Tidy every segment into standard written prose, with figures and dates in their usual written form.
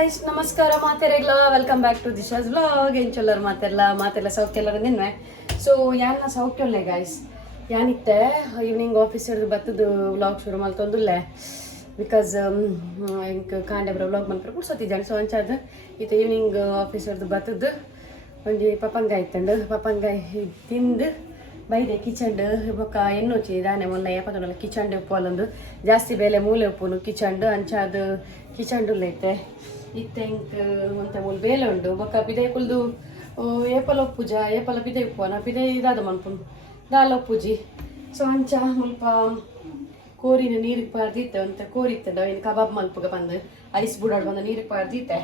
guys ನಮಸ್ಕಾರ ಮಾತೆರೆಗ್ಲ welcome back to ದಿಶಾಸ್ vlog ಎಂಚೊಲ್ಲರು ಮಾತೆಲ್ಲ ಸೌಖ್ಯ ಎಲ್ಲರೂ ನಿನ್ನೆ ಸೊ ಯಾನ ಸೌಖ್ಯ ಒಳ್ಳೆ ಗಾಯ್ಸ್ ಯಾನಿತ್ತೆ ಈವ್ನಿಂಗ್ ಆಫೀಸ್ ಹಿಡಿದು ಬತ್ತದು ವ್ಲಾಗ್ ಶುರು ಮಾಡ್ತೊಂದುಲ್ಲೆ ಬಿಕಾಸ್ ಇಂಕ್ ಕಾಂಡೆ ಬರೋ ವ್ಲಾಗ್ ಮಾಡ್ತಾರೆ ಕೂರ್ಸೋತಿದ್ದಾನೆ ಸೊ ಅಂಚಾದ ಈತ ಈವ್ನಿಂಗ್ ಆಫೀಸ್ ಹಿಡಿದು ಬತ್ತದು ಒಂದು ಪಪ್ಪಂಗಾಯಿ ಇತ್ತಂಡು ಪಪ್ಪಂಗಾಯಿ ತಿಂದು ಬೈದೆ ಕಿಚಂಡು ಬೊಕ್ಕ ಎನ್ನೋಚಿ ದಾನೆ ಮೊನ್ನೆ ಯಾಪತ್ತೊಂಡಲ್ಲ ಕಿಚಂಡು ಉಪ್ಪು ಅಲ್ಲೊಂದು ಜಾಸ್ತಿ ಬೇಲೆ ಮೂಲೆ ಉಪ್ಪುನು ಕಿಚಂಡು ಅಂಚಾದು ಕಿಚಂಡುಲ್ಲ ಐತೆ ಇತ್ತೆ ಇಂಕ್ ಒಂತ ಮೂಲ ಬೇಲೆ ಉಂಡು ಬೊಕ್ಕ ಪಿದೆ ಕುಲ್ದು ಏಪಲ ಉಪ್ಪುಜ ಏಪಲ ಪಿದೆ ಉಪ್ಪು ನಾ ಪಿದೆ ಇದಾದ ಮನ್ಪುನು ದಾಲ ಉಪ್ಪುಜಿ ಸೊ ಅಂಚ ಮುಲ್ಪ ಕೋರಿನ ನೀರಿಗೆ ಪಾರ್ದಿತ್ತೆ ಅಂತ ಕೋರಿ ಇತ್ತಂಡ ಏನು ಕಬಾಬ್ ಮಲ್ಪಗ ಬಂದು ಐಸ್ ಬುಡಾಡ್ ಬಂದು ನೀರಿಗೆ ಪಾರ್ದಿತ್ತೆ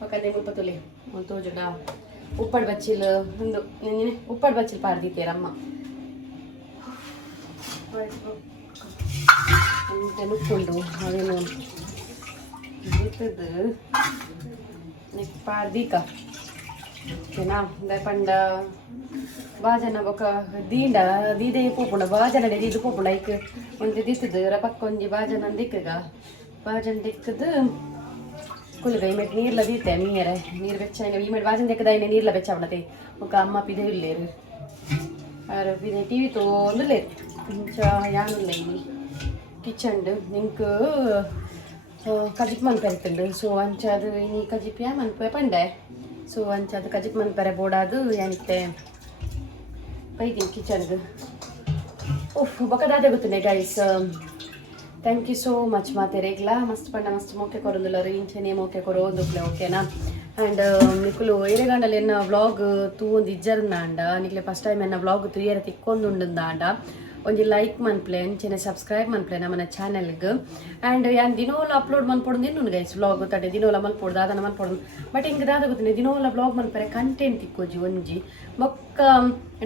ಬೊಕ್ಕಂದೆ ಮುಲ್ಪ ತುಲಿ ಒಂದು ತೋಜುಡ ಉಪ್ಪಡ್ ಬಚ್ಚಿಲ್ ಒಂದು ಉಪ್ಪಡ್ ಬಚ್ಚಿಲ್ ಪಾರ್ದಿತ್ತೇರಮ್ಮ ಉಪ್ಪುಂಡು ಅದೇನು ಪಾರ್ದೀಕ ಓಕೆನಾ ಪಂಡ ಬಾಜನ ಬೊಕ ದೀಂಡ ದೀದೆ ಪೋಪುಂಡ ಬಾಜನ ದೀದು ಪೋಪುಂಡ ಐಕ್ ಒಂದು ದಿತ್ತದು ರಪಕ್ಕ ಒಂಜಿ ಬಾಜನ ದಿಕ್ಕಗ ಬಾಜನ ದಿಕ್ಕದು ಕುಲ್ಗ ಈ ಮೆಟ್ ನೀರ್ಲ ದೀತೆ ಮೀಯರೆ ನೀರು ಬೆಚ್ಚ ಈ ಮೆಟ್ ಬಾಜನ ದಿಕ್ಕದ ಐನೆ ನೀರ್ಲ ಬೆಚ್ಚ ಅವನತೆ ఒక ಅಮ್ಮ ಪಿದೆ ಇಲ್ಲೇರು ಆರು ಪಿದೆ ಟಿವಿ ತೋಂದುಲ್ಲೇರು ಇಂಚ ಯಾನುಲ್ಲ ಈ ಕಿಚಂಡು ನಿಂಕ್ ಕಜಿಪ್ ಮನ್ಪೆರ್ತಂಡು ಸೊ ಅಂಚಾದು ಈ ಕಜಿಪ್ ಯಾ ಮನ್ಪೆ ಪಂಡೆ ಸೊ ಅಂಚಾದು ಕಜಿಪ್ ಮನ್ಪೆರೆ ಬೋಡಾದು ಏನಿತ್ತೆ ಬೈತೀನಿ ಕಿಚನ್ದು ಉಫ್ ಬೊಕದಾದೆ ಗೊತ್ತುಂಡೆ guys thank you so much ಮಾತೆರೆಗ್ಲ ಮಸ್ತ್ ಪಂಡ ಮಸ್ತ್ ಮೋಕೆ ಕೊರೊಂದುಲ್ಲರು ಇಂಚನೆ ಮೋಕೆ ಕೊರೋಂದುಕ್ಲೆ ಓಕೆನಾ ಆ್ಯಂಡ್ ನಿಕ್ಕುಲು ಏರೆಗಾಂಡಲ್ಲಿ ಎನ್ನ ವ್ಲಾಗ್ ತೂ ಒಂದು ಇಜ್ಜರ್ನ ಅಂಡ ನಿಕ್ಲೆ ಫಸ್ಟ್ ಟೈಮ್ ಎನ್ನ ವ್ಲಾಗ್ ತುಯ್ಯರ ತಿಕ್ಕೊಂದುಂಡು ಅಂಡ ಒಂಜಿ ಲೈಕ್ ಮನ್ಪ್ಲೆ ಅಂಚನೆ ಸಬ್ಸ್ಕ್ರೈಬ್ ಮನ್ಪ್ಲೆ ನಮ್ಮನ ಚಾನೆಲ್ಗೆ ಆ್ಯಂಡ್ ಯಾನ್ ದಿನೋಲ ಅಪ್ಲೋಡ್ ಮನ್ಪೊಡು ಇನ್ನೊಂದು ಗೈಸ್ ವ್ಲಾಗ್ ತಡೆ ದಿನೋಲ ಮನ್ಪೊಡು ದಾದನ ಮನ್ಪೊಡು ಬಟ್ ಹಿಂಗೆ ದಾದ ಗೊತ್ತಿನ ದಿನೋಲ ವ್ಲಾಗ್ ಮನ್ಪರೆ ಕಂಟೆಂಟ್ ತಿಕ್ಕೋಜಿ ಒಂಜಿ ಬೊಕ್ಕ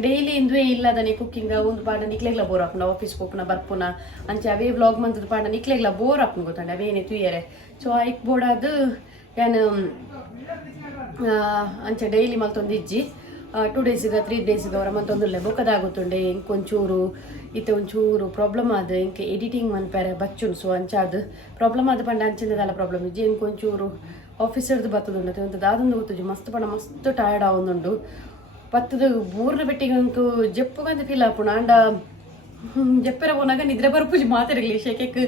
ಡೈಲಿ ಇಂದುವೇ ಇಲ್ಲದನೆ ಕುಕ್ಕಿಂಗ್ ಒಂದು ಪಾಡ ನಿಕ್ಲೆಗ್ಲ ಬೋರ್ ಹಾಪುನ ಆಫೀಸ್ಗೆ ಹೋಪುನ ಬರ್ಪುನ ಅಂಚೆ ಅವೇ ವ್ಲಾಗ್ ಮಂತದ ಪಾಡ ನಿಕ್ಲೆಗ್ಲ ಬೋರ್ ಹಾಪುನ ಗೊತ್ತಂಡ ಅವೇನೆ ತುಯ್ಯರೆ ಸೊ ಐಕ್ ಬೋಡಾದು ಯಾನು ಅಂಚೆ ಡೈಲಿ ಮಲ್ತೊಂದು ಇಜ್ಜಿ 2 ಡೇಸಿಗೆ 3 ಡೇಸಿಗೆ ಅವರ ಮತ್ತೊಂದುಲ್ಲೆ ಬೊಕ್ಕದಾಗುತ್ತುಂಡೆ ಇಂಕೊಂಚೂರು ಇತ್ತೆ ಒಂಚೂರು ಪ್ರಾಬ್ಲಮ್ ಆದ ಇಂಕೆ ಎಡಿಟಿಂಗ್ ಮನ್ಪೇರೆ ಬಚ್ಚುಂಡು ಸೊ ಅಂಚಾದ ಪ್ರಾಬ್ಲಮ್ ಆದ ಪಂಡ ಅಂಚಿಂದಲ್ಲ ಪ್ರಾಬ್ಲಮ್ ಇಜ್ಜಿ ಇಂಕೊಂಚೂರು ಆಫೀಸ್ ಹಿಡ್ದು ಬತ್ತದುಂಡು ಅಂತ ದಾದೊಂದು ಗೊತ್ತುಜಿ ಮಸ್ತ್ ಪಂಡ ಮಸ್ತ್ ಟಯರ್ಡ್ ಆವೊಂದುಂಡು ಬತ್ತದು ಬೂರ್ನ ಬೆಟ್ಟಿಗಂತೂ ಜಪ್ಪಗಂತ ಫೀಲ್ ಆಪುಣ ಅಂಡ ಜಪ್ಪೆರ ಪೋನಾಗ ನಿದ್ರೆ ಬರ್ಪುಜಿ ಮಾತಾಡಲಿ ಶೆಕೆಕ್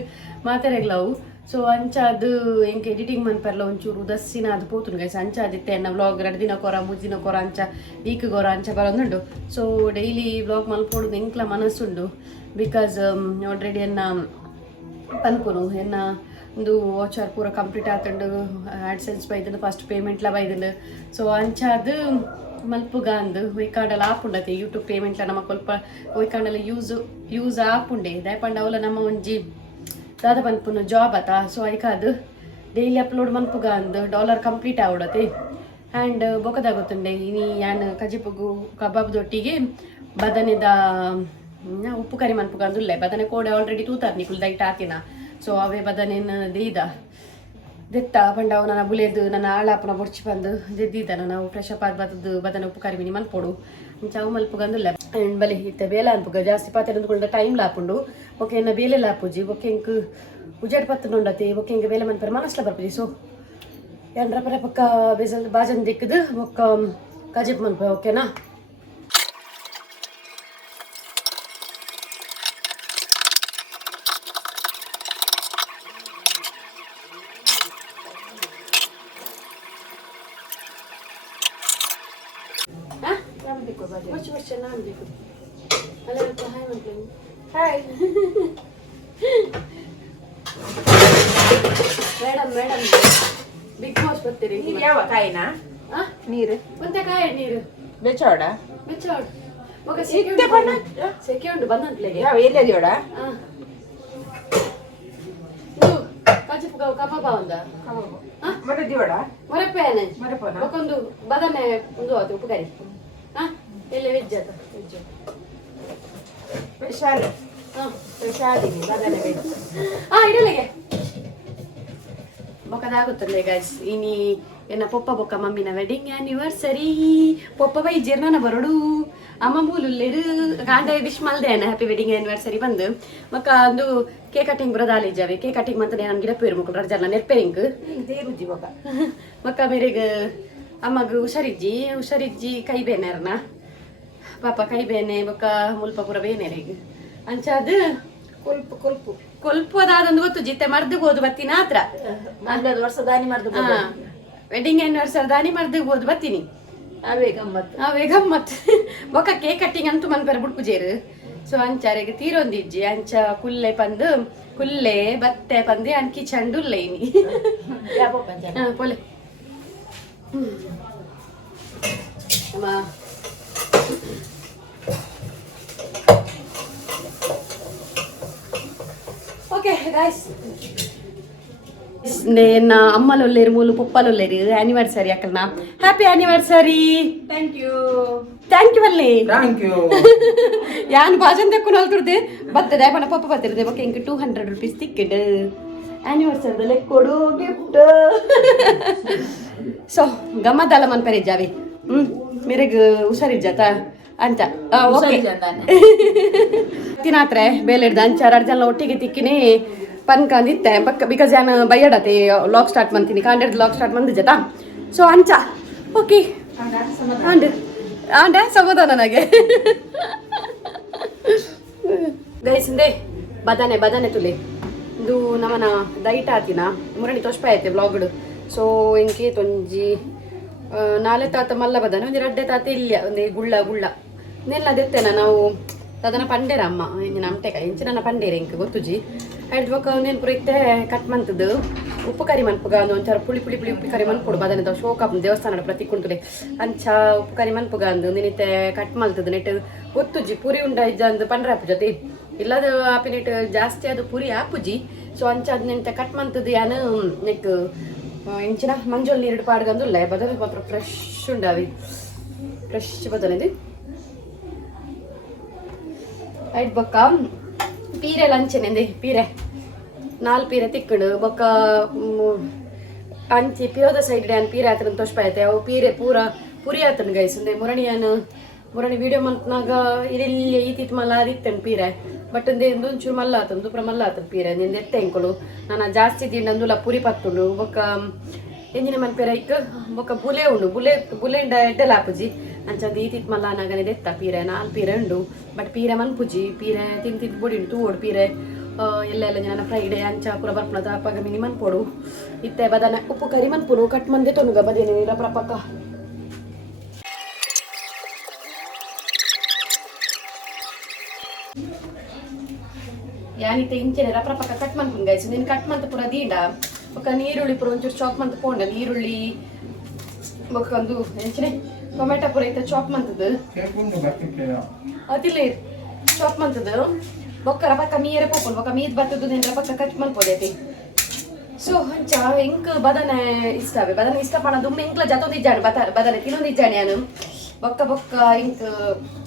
ಮಾತಾಡಗ್ಲವು ಸೊ ಅಂಚಾದು ಎಂಕ್ ಎಡಿಟಿಂಗ್ ಮನ್ಪರ್ಲ ಒಂಚೂರು ದಸ್ಸಿನ ಅದು ಪೋತುಂಡು ಗೈಸ್ ಅಂಚಾದಿತ್ತೆ ಎನ್ನ ವ್ಲಾಗ್ 2 ದಿನ ಕೊರ 3 ದಿನ ಕೊರ ಅಂಚ ವೀಕ್ ಗೊರ ಅಂಚ ಬರೋದುಂಡು ಸೊ ಡೈಲಿ ವ್ಲಾಗ್ ಮಲ್ಪೋಡು ಎಂಕ್ಲ ಮನಸ್ಸುಂಡು ಬಿಕಾಸ್ ಆಲ್ರೆಡಿ ಎನ್ನ ಪನ್ಪುನು ಎನ್ನ ಒಂದು ವಾಚರ್ ಪೂರ ಕಂಪ್ಲೀಟ್ ಆತುಂಡು ಆಡ್ಸೆನ್ಸ್ ಬೈದಂಡು ಫಸ್ಟ್ ಪೇಮೆಂಟ್ಲ ಬೈದಂಡು ಸೊ ಅಂಚಾದು ಮಲ್ಪುಗ ಅಂದು ಒಯ್ಕಾಂಡಲ ಆಪುಂಡತೆ ಯೂಟ್ಯೂಬ್ ಪೇಮೆಂಟ್ಲ ನಮ್ಮ ಸ್ವಲ್ಪ ಒಯ್ಕಾಂಡಲ ಯೂಸ್ ಆಪುಂಡೆ ದಯಪಂಡ ಅವಲ ನಮ್ಮ ಒಂಜಿ ದಾದ ಪನ್ಪುನು ಜಾಬ್ ಆತ ಸೊ ಐಕಾದು ಡೈಲಿ ಅಪ್ಲೋಡ್ ಮನ್ಪುಗ ಅಂದು $1 ಕಂಪ್ಲೀಟ್ ಆವಡತೆ ಆ್ಯಂಡ್ ಬೊಕದಾಗುತ್ತುಂಡೆ ಇನಿ ಯಾನ್ ಕಜಿಪುಗು ಕಬಾಬ್ದೊಟ್ಟಿಗೆ ಬದನೆದ ಉಪ್ಪು ಕರಿ ಮನ್ಪುಗ ಅಂದುಲ್ಲೆ ಬದನೆ ಕೋಡೆ ಆಲ್ರೆಡಿ ತೂತಾರ್ ನಿಕುಲ್ ದೈಟ್ ಆತಿನ ಸೊ ಅವೇ ಬದನೆನ ದೇಯ್ದ ದೆತ್ತ ಪಂಡ ಅವು ನನ್ನ ಬುಲೆದು ನನ್ನ ಆಳಾಪನ ಬೊಡ್ಚಿ ಬಂದು ದೆದ್ದಿದ್ದ ನಾವು ಫ್ರೆಶ್ ಅಪ್ ಆದ ಬತ್ತದು ಬದನೆ ಉಪ್ಪು ಕರಿ ಮಿನಿ ಮಲ್ಪೊಡು ಚವು ಮಲ್ಪುಗಂದುಲ್ಲ ಆ್ಯಂಡ್ ಬಲೆ ಇತ್ತೆ ಬೇಲೆ ಅನ್ಪುಗ ಜಾಸ್ತಿ ಪಾತ್ರೆ ಅಂದ್ಕೊಂಡ ಟೈಮ್ ಲಾಪುಂಡು ಓಕೆ ಎನ್ನ ಬೇಲೆ ಲಾಪುಜಿ ಓಕೆ ಇಂಕ್ ಉಜಾಡ್ ಪತ್ತು ನೋಡತಿ ಓಕೆ ಇಂಕ ಬೇಲೆ ಮನ್ಪರ ಮನಸ್ಲ ಬರ್ಪುಜಿ ಸೊ ಏನ್ರ ಪರ ಪಕ್ಕ ಬೇಸಲ್ ಬಾಜನ್ ದಿಕ್ಕದು ಒಕ್ಕ ಕಜಿಪ್ ಮನ್ಪ ಓಕೆನಾ ಮೇಡಮ್ ಬಿಗ್ ಬಾಸ್ ಬರ್ತೀರಿ ಯಾವ ಕಾಯಿನ ನೀರು ಮತ್ತೆ ಕಾಯಿ ನೀರು ಬೆಚ್ಚೋಡ ಮಗ ಸೆಕೆ ಉಂಟು ಬಂದಂತ್ಲೆಗೆ ಯಾವ ಎಲ್ಲದೋಡ ಕಜಿಪ್ ಕಬಾಬ ಒಂದ ಮತ್ತೆ ದಿವಡ ಮರಪೇನೆ ಮರಪನ ಒಂದು ಬದನೆ ಒಂದು ಅದು ಉಪ್ಪು ಕರಿ ಎಲ್ಲ ವೆಜ್ ಆತ ವೆಜ್ ಸ್ಪೆಷಲ್ ಸ್ಪೆಷಾಲಿನಿ ಬದನೆ ವೆಜ್ ಇಡಲಿಗೆ ಬೊಕ್ಕದಾಗುತ್ತದೆ ಗೈಸ್ ಇನಿ ಎನ್ನ ಪೊಪ್ಪ ಬೊಕ್ಕ ಮಮ್ಮಿನ ವೆಡ್ಡಿಂಗ್ ಆ್ಯನಿವರ್ಸರಿ ಪೊಪ್ಪ ಬೈ ಜೀರ್ಣನ ಬರಡು ಅಮ್ಮ ಮೂಲುಲ್ಲೇರು ಕಾಂಡೆ ವಿಶ್ ಮಲ್ದೇನ ಹ್ಯಾಪಿ ವೆಡ್ಡಿಂಗ್ ಆನಿವರ್ಸರಿ ಬಂದು ಮಕ್ಕ ಒಂದು ಕೇಕ್ ಕಟಿಂಗ್ ಬರೋದಾಲಿ ಜಾವೆ ಕೇಕ್ ಕಟಿಂಗ್ ಮಂತದೆ ನಾನು ಗಿಡ ಪೇರು ಮಕ್ಕಳು ರಜಲ್ಲ ನೆರ್ಪೇರಿಂಗ್ ದೇರುಜಿ ಮಗ ಮಕ್ಕ ಮೇರೆಗೆ ಅಮ್ಮಗ ಹುಷಾರಿಜ್ಜಿ ಕೈ ಬೇನೆರ್ನ ಪಾಪ ಕೈ ಬೇನೆ ಬೊಕ್ಕ ಮುಲ್ಪ ಪೂರ ಬೇನೆರಿಗೆ ಅಂಚಾದ ಕೊಲ್ಪು ಅದಾದೊಂದು ಗೊತ್ತು ಜಿತ್ತೆ ಮರ್ದು ಹೋದು ಬತ್ತೀನಿ ಆತ್ರ 11 ವರ್ಷ ದಾನಿ ಮಾಡ್ದು ವೆಡ್ಡಿಂಗ್ ಆನಿವರ್ಸರಿ ದಾನಿ ಮರ್ದು ಹೋದು ಬತ್ತೀನಿ ಅವೇ ಗಮ್ಮತ್ ಬೊಕ್ಕ ಕೇಕ್ ಕಟ್ಟಿಂಗ್ ಅಂತೂ ಮನ್ಪೇರ ಬುಡ್ಪುಜೇರು ಸೊ ಅಂಚಾರಿಗೆ ತೀರೊಂದಿಜ್ಜಿ ಅಂಚ ಕುಲ್ಲೆ ಬತ್ತೆ ಪಂದಿ ಅನ್ಕಿ ಚಂಡುಲ್ಲೆ ಇನಿ ಪೊಲೆ ಅಮ್ಮ ಓಕೆ ಗಾಯ್ಸ್ నేను అమ్మలు లేరు మూలు పుప్పలు లేరు యానివర్సరీ అక్కడ హ్యాపీ యానివర్సరీ ಥ್ಯಾಂಕ್ ಯು వల్లే ಯಾನ್ ಭಾಷನ್ ತೆಕ್ಕೊಂಡು ಹೋಗ್ತಿರ್ದೆ ಬರ್ತದೆ ಬಣ್ಣ ಪಪ್ಪ ಬರ್ತಿರ್ದೆ ಬಕ್ಕೆ ಇಂಕ 200 ರೂಪೀಸ್ ತಿಕ್ಕಿಡ್ ಆನಿವರ್ಸರಿ ಲೆಕ್ಕ ಕೊಡು ಗಿಫ್ಟ್ ಸೊ ಗಮ್ಮತ್ತಲ್ಲ ಮನ್ ಪೇರೆ ಜಾವಿ ಮೇರೆಗ್ ಹುಷಾರಿಜ್ಜಾತ ಅಂಚ ಓಕೆ ತಿನ್ನಾತ್ರೆ ಬೇಲೆಡ್ದು ಅಂಚ 2 ಜನ ಒಟ್ಟಿಗೆ ತಿಕ್ಕಿನಿ ಪನ್ಕಂದಿತ್ತೆ ಬಕ್ಕ ಬಿಕಾಸ್ ಯಾನ್ ಬೈಯಡತೆ ಲಾಗ್ ಸ್ಟಾರ್ಟ್ ಮಾಡ್ತೀನಿ ಕಾಂಡೆಡ್ ಲಾಗ್ ಸ್ಟಾರ್ಟ್ ಮಂದು ಜತ ಸೊ ಅಂಚ ಓಕೆ ಆಂಡೆ ಸಮಾಧಾನ ನನಗೆ ಗೈಸಿಂದೆ ಬದಾನೆ ತುಲೆ ಇದು ನಮ್ಮನ ದೈಟ್ ಆತಿನ ಮುರಣಿ ತೊಷ್ಪ ಐತೆ ಬ್ಲಾಗ್ಡು ಸೊ ಇಂಕೆ ತೊಂಜಿ 4 ತಾತ ಮಲ್ಲ ಬದಾನೆ ಒಂದು 2 ತಾತ ಇಲ್ಲ ಒಂದು ಗುಳ್ಳ ನೆಲ್ಲ ದೆತ್ತೇನ ನಾವು ಅದನ್ನ ಪಂಡೇರ ಅಮ್ಮ ಇಂಜಿನ ಅಮಟೆಕ ಇಂಚಿನ ಪಂಡೇರ ಇಂಕ ಗೊತ್ತುಜಿ ಹೇಳ್ಬೇಕು ನೇನು ಪುರಿತ್ತೆ ಕಟ್ ಮಂತದ್ದು ಉಪ್ಪು ಕರಿ ಮನ್ಪುಗ ಒಂಚೂರು ಪುಳಿ ಉಪ್ಪು ಕರಿ ಮನ್ಪುಡು ಬದನೆ ಶೋಕ ದೇವಸ್ಥಾನ ಪ್ರತಿ ಕುಂತುಲೆ ಅಂಚ ಉಪ್ಪು ಕರಿ ಮನ್ಪುಗ ಅಂದು ನಿನ್ನಿತ್ತೆ ಕಟ್ ಮಲ್ತದ್ದು ನೆಟ್ಟು ಗೊತ್ತುಜಿ ಪುರಿ ಉಂಡ ಇಜ್ಜ ಅಂದು ಪಂಡ್ರಾಪು ಜೊತೆ ಇಲ್ಲದ ಆಪಿ ನೆಟ್ಟು ಜಾಸ್ತಿ ಅದು ಪುರಿ ಆಪುಜಿ ಸೊ ಅಂಚ ಅದು ನೆಂಟ ಕಟ್ ಮಂತದ್ದು ಯಾನು ನೆಕ್ ಇಂಚಿನ ಮಂಜೋಲ್ ನೀರು ಪಾಡ್ಗಂದುಲ್ಲ ಬದನೆ ಮಾತ್ರ ಫ್ರೆಶ್ ಉಂಡಾವಿ ಫ್ರೆಶ್ ಬದನೆದು ಐಟ್ ಬೊಕ್ಕ ಪೀರೆ ಲಂಚನೆ ಪೀರೆ 4 ಪೀರೆ ತಿಕ್ಕಡು ಬೊಕ್ಕ ಅಂಚಿ ಪಿರೋದ ಸೈಡ್ ಡ್ಯಾನ್ ಪೀರೆ ಆತನ ತೊಷ್ಪ ಐತೆ ಅವು ಪೀರೆ ಪೂರ ಪುರಿ ಆತನ ಗೈಸ್ ಒಂದೇ ಮುರಣಿ ವಿಡಿಯೋ ಮಂತ್ನಾಗ ಇಲ್ಲಿ ಈತಿತ್ ಮಲ್ಲ ಅದಿತ್ತೇನು ಪೀರೆ ಬಟ್ ಒಂಚೂರು ಮಲ್ಲ ಆತನ ದುಪ್ರ ಮಲ್ಲ ಆತನ ಪೀರೆ ನಿಂದು ಎತ್ತೆ ಎಂಕೊಳು ನಾನು ಜಾಸ್ತಿ ತಿಂಡಂದುಲ ಪುರಿ ಪತ್ತುಂಡು ಬೊಕ್ಕ ಎಂಜಿನ ಮನ್ಪೇರ ಇಕ್ಕ ಬೊಕ್ಕ ಬುಲೆ ಉಂಡು ಬುಲೆ ಎಡ್ಡೆಲ್ಲ ಹಾಪುಜಿ ಅಂಚಂದು ಈತಿತ್ ಮಲ್ಲ ನಾಗನೆ ದೆತ್ತ ಪೀರೆ 4 ಪೀರೆ ಉಂಡು ಬಟ್ ಪೀರೆ ಮನ್ಪುಜಿ ಪೀರೆ ತಿಂದು ಬುಡಿ ತೂಡು ಪೀರೆ ಎಲ್ಲ ಜನ ಫ್ರೈಡೆ ಅಂಚ ಪೂರ ಬರ್ಪಣದ ಅಪ್ಪಗ ಮಿನಿ ಮನ್ಪೊಡು ಇತ್ತೆ ಬದನೆ ಉಪ್ಪು ಕರಿ ಮನ್ಪುಡು ಕಟ್ ಮಂದೆ ತೊನುಗ ಬದೇನೆ ಪ್ರಪಕ್ಕ ಯಾನಿತ್ತೆ ಇಂಚೆನೆ ರಪ್ರಪಕ್ಕ ಕಟ್ ಮನ್ಪುನ್ ಗೈಸ್ ನೀನು ಕಟ್ ಮಂತ ಪೂರ ದೀಡ ಬೊಕ್ಕ ನೀರುಳ್ಳಿ ಪೂರ ಒಂಚೂರು ಚಾಪ್ ಮಂತ ಪೋಂಡ ನೀರುಳ್ಳಿ ಬೊಕ್ಕ ಒಂದು ಎಂಚಿನೆ ಟೊಮೆಟೊ ಪೂರ ಐತೆ ಚಾಪ್ ಮಂತದ್ದು ಅದಿಲ್ಲ ಚಾಪ್ ಮಂತದ್ದು ಬೊಕ್ಕ ರಪಕ್ಕ ಮೀರೆ ಪೋಪುನ್ ಬೊಕ್ಕ ಮೀದ್ ಬರ್ತದ್ದು ನೀನು ರಪಕ್ಕ ಕಟ್ ಮನ್ಪೊಡೈತಿ ಸೊ ಅಂಚ ಇಂಕ್ ಬದನೆ ಇಷ್ಟವೇ ಬದನೆ ಇಷ್ಟ ಪಣ ದುಮ್ಮೆ ಇಂಕ್ಲ ಜತೊಂದು ಇಜ್ಜಾಣೆ ಬದನೆ ತಿನ್ನೊಂದು ಇಜ್ಜಾಣೆ ನಾನು ಬೊಕ್ಕ ಇಂಕ್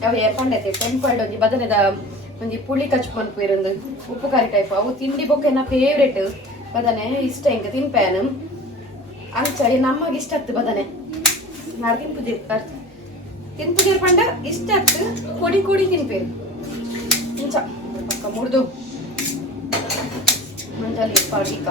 ಅವೇ ಪಂಡೈತೆ ಟೆಂಪಲ್ಡ್ ಒಂಜಿ ಬದನೆದ ಒಂಜಿ ಪುಳಿ ಕಚ್ಚು ಮನ್ಪುಯರೊಂದು ಉಪ್ಪು ಕರಿ ಟೈಪ್ ಅವು ತಿಂಡಿ ಬೊಕ್ಕ ಎನ್ನ ಫೇವ್ರೇಟ್ ಬದನೆ ಇಷ್ಟ ಇಂಕ ತಿನ್ಪೇನು ಅಂಚ ನಮಗೆ ಇಷ್ಟ ಆಗ್ತು ಬದನೆ ನಾರು ತಿನ್ಪುಜೀರ್ ಪಂಡ ಇಷ್ಟ ಆಗ್ತು ಕೊಡಿ ತಿನ್ಪೇರು ಇಂಚ ಪಕ್ಕ ಮುಡ್ದು ಮಂಜಾಲಿ ಪಾಡಿಕ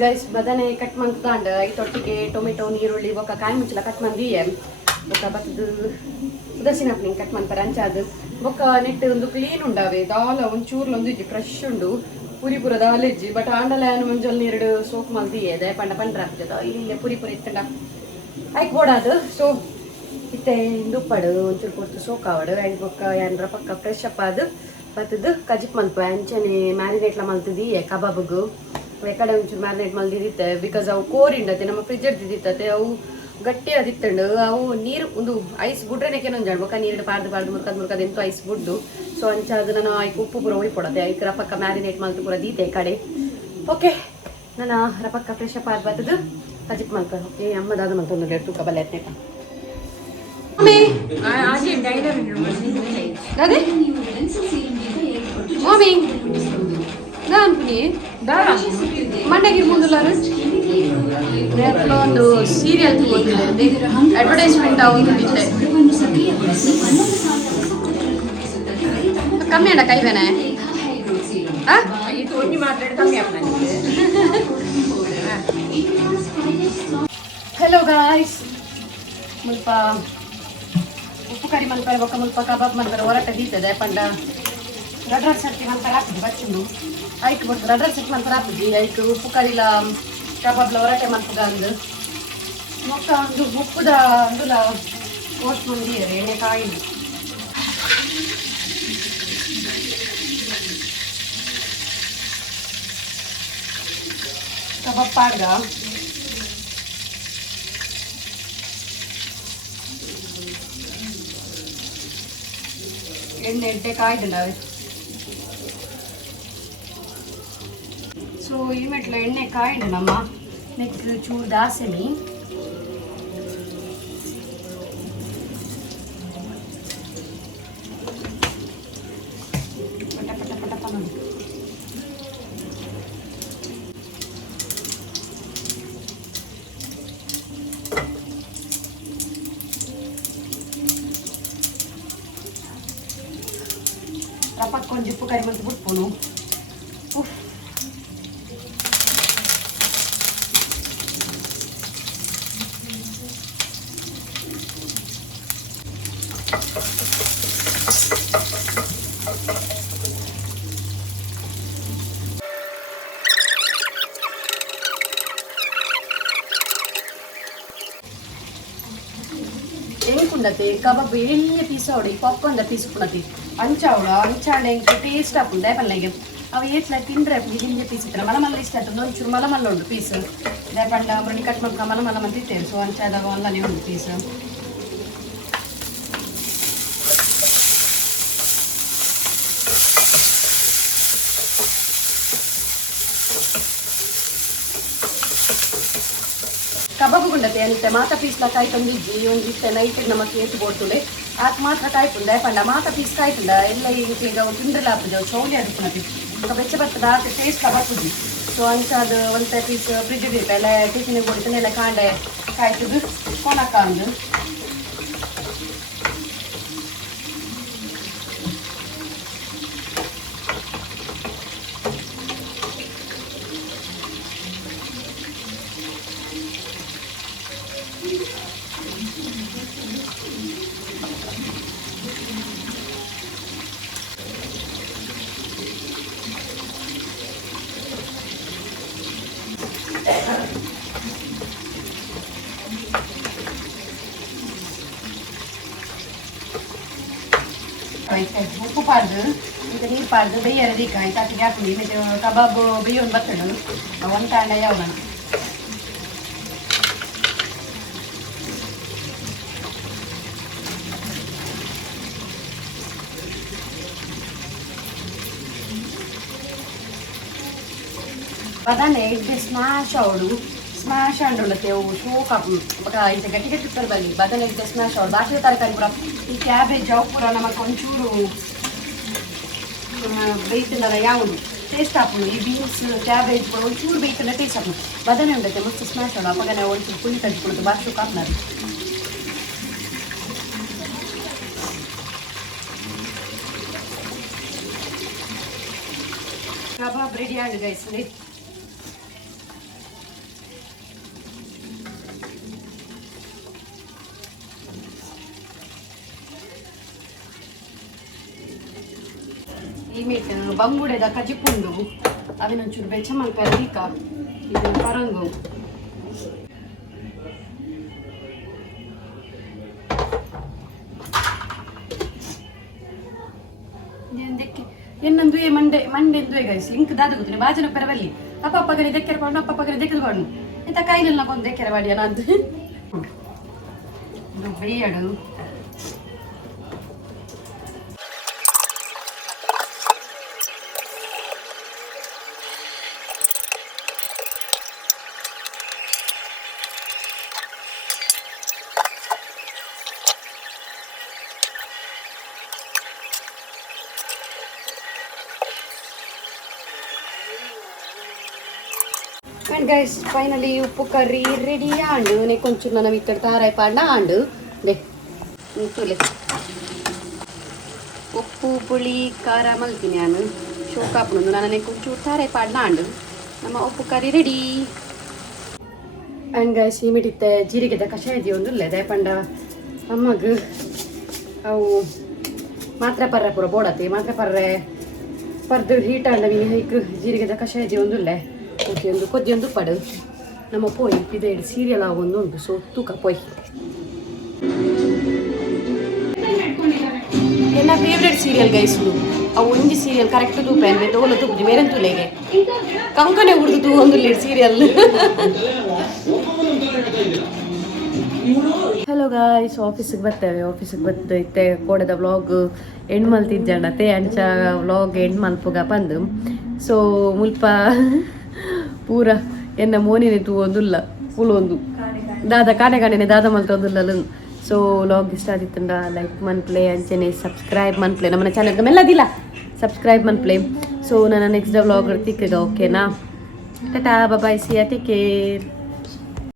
ಗೈಸ್ ಬದನೆ ಕಟ್ ಮಂತ್ಕೊಂಡು ಐತೊಟ್ಟಿಗೆ ಟೊಮೆಟೊ ನೀರುಳ್ಳಿ ಬೊಕ್ಕ ಕಾಯಿ ಮುಚ್ಚಲ ಕಟ್ ಮಂದಿಯೇ ಬೊಕ್ಕ ಬತ್ತದು ಉದರ್ಸಿನ ಹಪ್ನಿಂಗ್ ಕಟ್ ಮಂತಾರೆ ಅಂಚಾದು ಬೊಕ್ಕ ನೆಟ್ಟು ಒಂದು ಕ್ಲೀನ್ ಉಂಡಾವೆ ದಾಲ ಒಂಚೂರ್ಲೊಂದು ಇಜ್ಜಿ ಫ್ರೆಶ್ ಉಂಡು ಪುರಿ ಪೂರ ದಾಲ್ ಇಜ್ಜಿ ಬಟ್ ಆಂಡಲ ಮಂಜಲ್ ನೀರು ಸೋಪ್ ಮಲ್ದಿಯೇ ದೇ ಪಂಡ ಪಂಡ್ರ ಹಾಕ್ತದ ಇಲ್ಲಿ ಪುರಿ ಇತ್ತಂಡ ಆಯ್ಕೆ ಬೋಡಾದು ಸೊ ಇತ್ತೆ ದುಪ್ಪಡು ಒಂಚೂರು ಕೊಡ್ತು ಸೋಕಾವಡು ಆಯ್ತು ಬೊಕ್ಕ ಏನರ ಪಕ್ಕ ಫ್ರೆಶ್ ಅಪ್ ಅದು ಬತ್ತದು ಕಜಿಪ್ ಮಲ್ಪು ಅಂಚನೆ ಮ್ಯಾರಿನೇಟ್ಲ ಮಲ್ತದಿಯೇ ಕಬಾಬ್ಗು ಕಡೆ ಒಂಚೂರು ಮ್ಯಾರಿನೇಟ್ ಮಲ್ದಿರುತ್ತೆ ಬಿಕಾಸ್ ಅವು ಕೋರಿಂಡತೆ ನಮ್ಮ ಫ್ರಿಜ್ ಇರ್ತಿದ್ದಿತ್ತತೆ ಅವು ಗಟ್ಟಿ ಅದಿತ್ತಂಡು ಅವು ನೀರು ಒಂದು ಐಸ್ ಬುಡ್ರೆನೆಕ್ಕೆ ಒಂದು ಜಾಡ್ಬೇಕ ನೀರು ಪಾರ್ದು ಮುರ್ಕದ್ ಎಂತೂ ಐಸ್ ಬುಡ್ಡು ಸೊ ಅಂಚ ಅದು ನಾನು ಆಯ್ಕೆ ಉಪ್ಪು ಪೂರ ಉಳಿಪೊಡತ್ತೆ ಐಕ್ ರಪಕ್ಕ ಮ್ಯಾರಿನೇಟ್ ಮಲ್ತು ಪೂರ ದೀತೆ ಕಡೆ ಓಕೆ ನಾನು ರಪಕ್ಕ ಫ್ರೆಶ್ ಅಪ್ ಆದ್ ಬರ್ತದು ಕಜಿಪ್ ಮಲ್ಕ ಓಕೆ ಅಮ್ಮದಾದ ಮಲ್ತೊಂದು ತೂಕ ಬಲ್ಲೆ ಅದೇ ಮಾಮಿ ನಾನು ಪುನಿ ಮಂಡಗಿರ್ ಮುಂದುಲಾರು ಒಂದು ಸೀರಿಯಲ್ ತಗೊಂಡಿದ್ದೆ ಅಡ್ವರ್ಟೈಸ್ಮೆಂಟ್ ಆಗುತ್ತಿದ್ದೆ ಕಮ್ಮಿ ಅಣ್ಣ ಕೈವೇನೆ ಹಲೋ ಗಾಯ್ಸ್ ಮುಲ್ಪ ಉಪ್ಪು ಕರಿ ಮಲ್ಪರೆ ಬೊಕ್ಕ ಮುಲ್ಪ ಕಬಾಬ್ ಮಲ್ಪರೆ ಹೊರಟ ದೀತದೆ ಪಂಡ ರಡ್ರಡ್ ಸರ್ತಿ ಮಲ್ಪರೆ ಹಾಕಿದ್ವಿ ಬಚ್ಚುನು ಐಕ್ ಬರ್ತು ರಡ್ರಡ್ ಸರ್ತಿ ಮಲ್ಪರೆ ಹಾಕಿದ್ವಿ ಐಕ್ ಉಪ್ಪು ಕರಿಲ ಕಬಾಬ್ಲ ಹೊರಟೆ ಮಲ್ಪಗ ಅಂದು ಮೊಕ್ಕ ಒಂದು ಉಪ್ಪುದ ಅಂದುಲ ಓಟ್ ಮಂದಿಯರು ಎಣ್ಣೆ ಕಾಯಿಲಿ ಕಬಾಬ್ ಪಾಡ್ಗ ಎಣ್ಣೆ ಎಡ್ಡೆ ಕಾಯ್ದಿಲ್ಲ ಸೊ ಈ ಮೆಟ್ಲ ಎಣ್ಣೆ ಕಾಯ್ದು ನಮ್ಮ ನೆಕ್ ಚೂರು ದಾಸೆನಿ ಪಟ ಪಟ ಪಟ ಪಟ ರಪಕ್ಕೊಂದು ಉಪ್ಪು ಕರಿ ಮಂತು ಬಿಟ್ಪೋನು ಎಂಕುಂಡತೆ ಕಬಾಬ್ ಎಳ್ಳೆ ಪೀಸ್ ಅವಡಿ ಪಪ್ಕೊಂಡ ಪೀಸ್ ಕುಂಡತಿ ಅಂಚಾವಳ ಅಂಚಾಂಡೆ ಎಂಕ್ ಟೇಸ್ಟ್ ಹಾಕುಂಡೆ ಪಲ್ಲೆಗೆ ಅವ ಏತ್ಲ ತಿಂದ್ರೆ ಹಿಂದೆ ಪೀಸ್ ಇತ್ತು ಮಲಮಲ್ಲ ಇಷ್ಟ ಆಯ್ತು ಒಂಚೂರು ಮಲಮಲ್ಲ ಉಂಟು ಪೀಸ್ ದೇಪಂಡ ಬ್ರಡಿ ಕಟ್ ಮಾಡ್ಕೊಂಡು ಮಲಮಲ್ಲ ಅಂತ ಇತ್ತೇವೆ ಸೊ ಅಂಚಾದಾಗ ಅಲ್ಲನೇ ಉಂಟು ಪೀಸ್ ಕಬಾಬು ಗುಂಡತೆ ಅಂತೆ ಮಾತ ಪೀಸ್ಲ ಕಾಯಿ ತಂದಿದ್ವಿ ಒಂದಿತ್ತೆ ನೈಟ್ ನಮಗೆ ಏತು ಬೋಡ್ತುಲೆ ಆತ ಮಾತ್ರ ಕಾಯ್ಪುಂಡ ಪಂಡ ಮಾತ ಪೀಸ್ ಕಾಯ್ಪುಂಡ ಎಲ್ಲ ಈಗ ತಿಂದ್ರಲ್ಲ ಹಾಪುಜ ಚೌಲಿ ಅದಕ್ಕೆ ಬೆಚ್ಚ ಬರ್ತದ ಆತ ಟೇಸ್ಟ್ ಬರ್ಪುಜಿ ಸೊ ಅಂಚಾದ ಒಂತೆ ಪೀಸ್ ಫ್ರಿಜ್ ಇರ್ತ ಎಲ್ಲ ಟಿಫಿನ್ ಕೊಡ್ತಾನೆಲ್ಲ ಕಾಂಡೆ ಕಾಯ್ತದು ಕೊನಕ ಅಂದು ಉಪ್ಪು ಪಾಡ್ದು ಈಗ ನೀರು ಪಾಡ್ದು ಬೇಯರ ದೀಕ ತಾಟಿಗೆ ಹಾಕಿ ಮತ್ತೆ ಕಬಾಬ್ ಬೇಯೋನ್ ಬತ್ತಡು ಒಂದು ಕಾಂಡ ಯಾವ ಬದಾನೆ ಇಡ್ಡೆ ಸ್ಮ್ಯಾಶ್ ಅವಳು ಸ್ಮ್ಯಾಶ್ ಅಂಡುಳ್ಳತ್ತೆ ಅವು ಶೋಕ ಇದು ಗಟ್ಟಿ ಗಟ್ಟಿ ಬರಬಲ್ಲಿ ಬದನೆ ಇಡ್ಡೆ ಸ್ಮ್ಯಾಶ್ ಅವಳು ಬಾಕಿ ತರಕಾರಿ ಪೂರ ಈ ಕ್ಯಾಬೇಜ್ ಅವು ಪೂರ ನಮಗೆ ಒಂಚೂರು ಬೇಯ್ತಿಲ್ಲ ಯಾವುದು ಟೇಸ್ಟ್ ಹಾಕೋದು ಈ ಬೀನ್ಸ್ ಕ್ಯಾಬೇಜ್ ಪೂರ ಒಂಚೂರು ಬೇಯ್ತಿಲ್ಲ ಟೇಸ್ಟ್ ಹಾಕೋದು ಬದನೆ ಉಂಡತ್ತೆ ಮಸ್ತ್ ಸ್ಮ್ಯಾಶ್ ಅವಳು ಅಪ್ಪಗನೆ ಒಂಚೂರು ಪುಳಿ ಕಟ್ಕೊಡೋದು ಬಾಕಿ ಕಾಪ್ನದು ಕಬಾಬ್ ರೆಡಿ ಆಗಿದೆ ಗೈಸ್ ಈ ಮೀಟ್ ಬಂಗುಡೆದ ಕಜಿಪುಂಡು ಅವಿನೊಂಚೂರು ಬೆಚ್ಚ ಮಲ್ಪರ ದೀಕ ಇದು ಪರಂಗು ಎನ್ನೊಂದು ಮಂಡೆ ಗೈಸ್ ಇಂಕ್ ದಾದ ಗೊತ್ತಿಲ್ಲ ಬಾಜನ ಪರವಲ್ಲಿ ಅಪ್ಪಗರಿ ದೆಕ್ಕೆರಕೊಂಡು ಅಪ್ಪಗರಿ ದೆಕ್ಕಿಕೊಂಡು ಇಂಥ ಕೈಲೆಲ್ಲ ಕೊಂದು ದೆಕ್ಕೆರ ಬಾಡಿ ಅನ್ನೋದು ಬೇಯಡು ಗೈಸ್ ಫೈನಲಿ ಉಪ್ಪು ಕರ್ರಿ ರೆಡಿ ಆಂಡು ನೆ ಕೊಂಚೂರು ನನ್ನ ಇತ್ತ ತಾರಾಯಿ ಪಾಡ್ನ ಆಂಡು ದೇ ತುಲೆ ಉಪ್ಪು ಪುಳಿ ಖಾರ ಮಲ್ತೀನಿ ನಾನು ಶೋಕಾಪುಣಂದು ನಾನು ಕೊಂಚೂರು ತಾರಾಯಿ ಪಾಡ್ನ ಆಂಡು ನಮ್ಮ ಉಪ್ಪು ಕರ್ರಿ ರೆಡಿ ಹಂಗ ಸೀಮಿಟ್ಟಿತ್ತೆ ಜೀರಿಗೆದ ಕಷಾಯ ಒಂದು ಇಲ್ಲದೆ ಪಂಡ ಅಮ್ಮಗ ಅವು ಮಾತ್ರ ಪರ್ರೆ ಪೂರ ಬೋಡತ್ತೆ ಮಾತ್ರ ಪರ್ರೆ ಪರ್ದು ಹೀಟ್ ಆಂಡ ಮೀನು ಹೈಕ್ ಜೀರಿಗೆದ ಕಷಾಯ ಒಂದು ಇಲ್ಲೇ ಓಕೆ ಒಂದು ಕೊದ್ದಿ ಒಂದು ಪಡು ನಮ್ಮ ಪೋಯ್ ಇದೆ ಸೀರಿಯಲ್ ಆಗೊಂದು ಉಂಟು ಸೊ ತೂಕ ಪೋಯ್ ನನ್ನ ಫೇವ್ರೆಟ್ ಸೀರಿಯಲ್ ಗೈಸ್ಲು ಅವು ಒಂಜಿ ಸೀರಿಯಲ್ ಕರೆಕ್ಟ್ ತೂಪೆ ಅಂದ್ರೆ ತೋಲ ತೂಪುಜಿ ಮೇರೆ ತುಲೆಗೆ ಕಂಕನೆ ಉಡ್ದು ತೂ ಒಂದು ಲೇಟ್ ಸೀರಿಯಲ್ ಹಲೋ ಗಾಯ್ಸ್ ಆಫೀಸಿಗೆ ಬರ್ತೇವೆ ಆಫೀಸಿಗೆ ಬರ್ತೈತೆ ಕೋಡದ ವ್ಲಾಗ್ ಎಂಡ್ ಮಲ್ತಿದ್ದೆ ಅಂಚ ವ್ಲಾಗ್ ಎಂಡ್ ಮಲ್ಪುಗ ಬಂದು ಸೊ ಮುಲ್ಪ ಪೂರ ಎನ್ನ ಮೋನಿನೇ ತೂ ಒಂದುಲ್ಲ ಫುಲ್ ಒಂದು ದಾದ ಕಾಣೆ ದಾದ ಮಲ್ತ ಒಂದುಲ್ಲ ಸೊ ವ್ಲಾಗ್ ಇಷ್ಟ ಆದಿತ್ತಂಡ ಲೈಕ್ ಮನ್ಪ್ಲೆ ಅಂಚನೆ ಸಬ್ಸ್ಕ್ರೈಬ್ ಮನ್ಪ್ಲೆ ನಮ್ಮನ್ನ ಚಾನಲ್ಗೆ ಮೆಲ್ಲದಿಲ್ಲ ಸಬ್ಸ್ಕ್ರೈಬ್ ಮನ್ಪ್ಲೆ ಸೊ ನನ್ನ ನೆಕ್ಸ್ಟ್ ವ್ಲಾಗ್ ತಿಕ್ಕಗ ಓಕೆನಾ ಟಾಟಾ ಬಾಯ್ ಸಿಯಾ ಟೇಕ್ ಕೇರ್